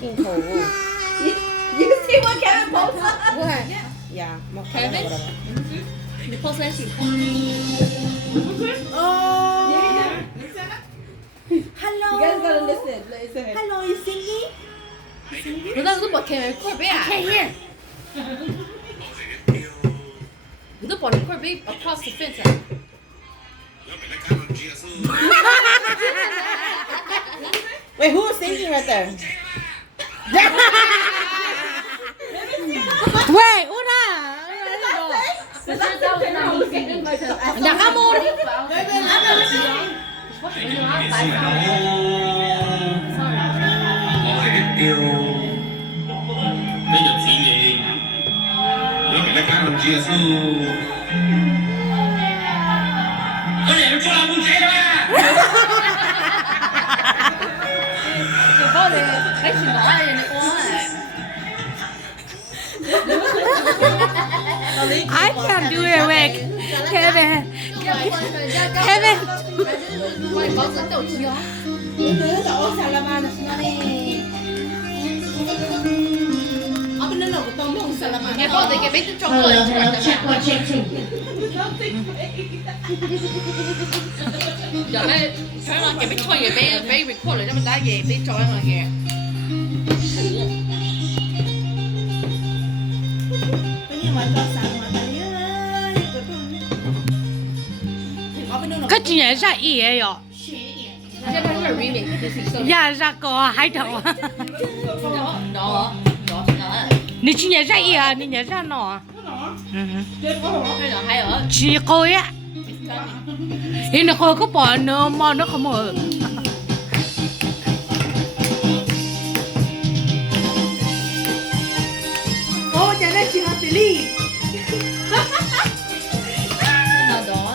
King khuv. You see what Kevin posted? What? Yeah. Kevin? You post that shit. Oh. Hello. You guys gotta listen. Listen. Hello, you singing? Nó đang giúp bọn Kevin coi bé à? Hey, here. Nó bỏ nó coi bé across the fence à? Wait, who was singing right there? Wait, Una. Nhà cá môn. Yêu cái nhập sĩ gì nếu mình đã cá đồng chia su có thể cho làm muốn chạy đó Chỉ có để cái chuyện đó là nó có I can't do it, Rick. Kevin. Kevin. Quay có dẫn đầu chiếu. Nghe có cái biết trong người giờ đây phải là cái biết thôi vậy bé record lại cho mình đã về biết cho em là kìa Cái chuyện này ra ý ấy rồi. Thế bây giờ remake cái gì sao? Dạ ra có hai đầu. Đó. Nị chuyện này ra ý à, nị nhớ ra nó. Hay là hay ở Chỉ coi á. Thì nó coi có bỏ nó mà nó không mở. Oh, giờ đây chị học tỷ lệ. nào đó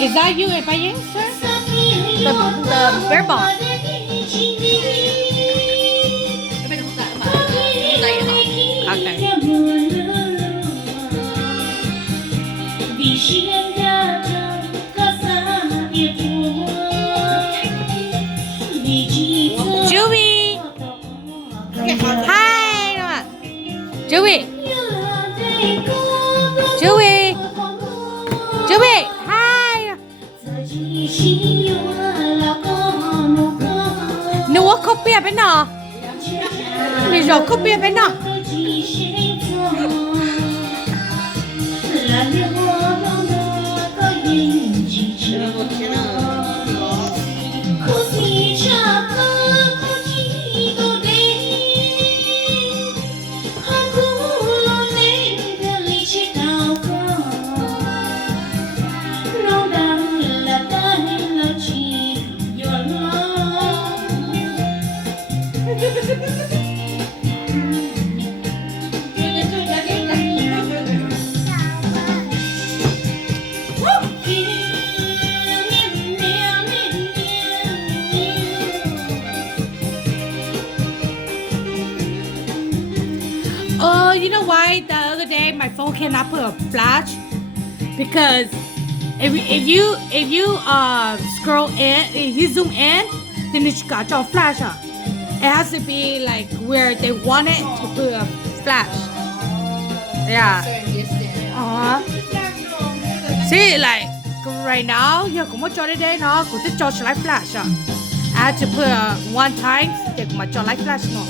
Is that you playing, sir? The bear ball. cái bên không tại mà tay họ Okay. Juby. Hi. Juby. Juby. Juby. Hi. Nấu cốc bia bên nào? Mình rau cốc bia bên nào? You know why the other day my phone cannot put a flash? Because if you scroll in, if you zoom in, then it's got a flash. It has to be like where they want it to put a flash. Yeah. See, like right now, you cũng muốn cho đến đây nó cũng thích cho slide flash. I had to put one time để cũng mà cho light flash nó.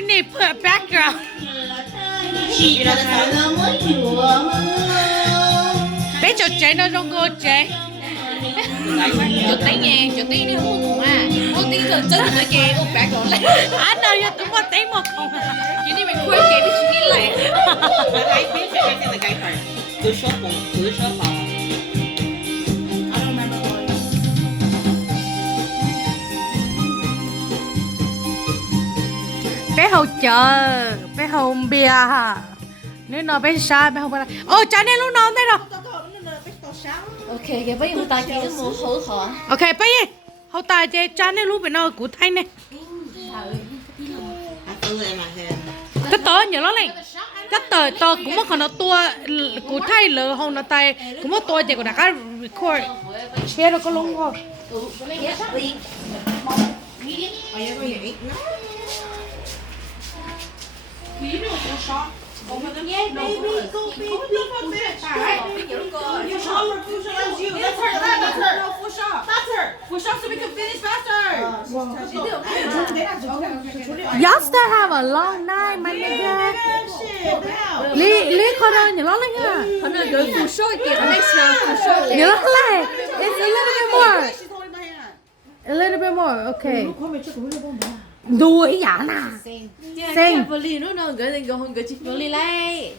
we need to put a background. Bé cho chế nó trong cô chế. Cho tí nha, cho tí đi không cùng à. Có tí rồi chân nó kề úp bạc rồi lên. Anh ơi, tôi có tí một không. Chỉ đi mình quên kề bị chỉ đi lại. I don't remember what. Bé hầu chờ, bé hầu bia hả? Nếu nó bé sai, bé hầu bia. Ô, cha nên lúc nào thế rồi? Ok, cái bây giờ ta kia nó mua hổ thọ. Ok, bây giờ hầu ta chơi cha nên lúc bên nó cụ thay nè. Cái tớ nhớ nó lên. Cái tờ cũng mất còn nó tua cụ thay lỡ hầu nó tay cũng mất tua chỉ của đã cái record. Share nó có lông không? Y'all still have a long night, my nigga. Lý con ơi, nhớ lên nha. Hôm nay gửi phù số kìa, next round phù số. Nhớ lên. It's a little bit more. A little bit more, okay. Đuổi giả nà. Xinh. Vô ly nó gửi không gửi chị vô ly lại.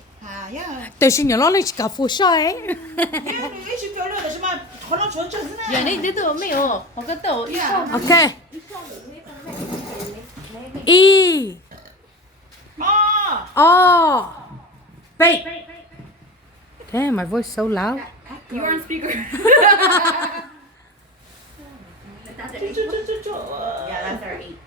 Tự nhiên nhớ lên chỉ cả phù số ấy. Giờ này đến từ mấy ồ, không có tàu. Okay. E. Oh. Wait. Damn, my voice so loud. You're on speaker. Yeah, that's our 8.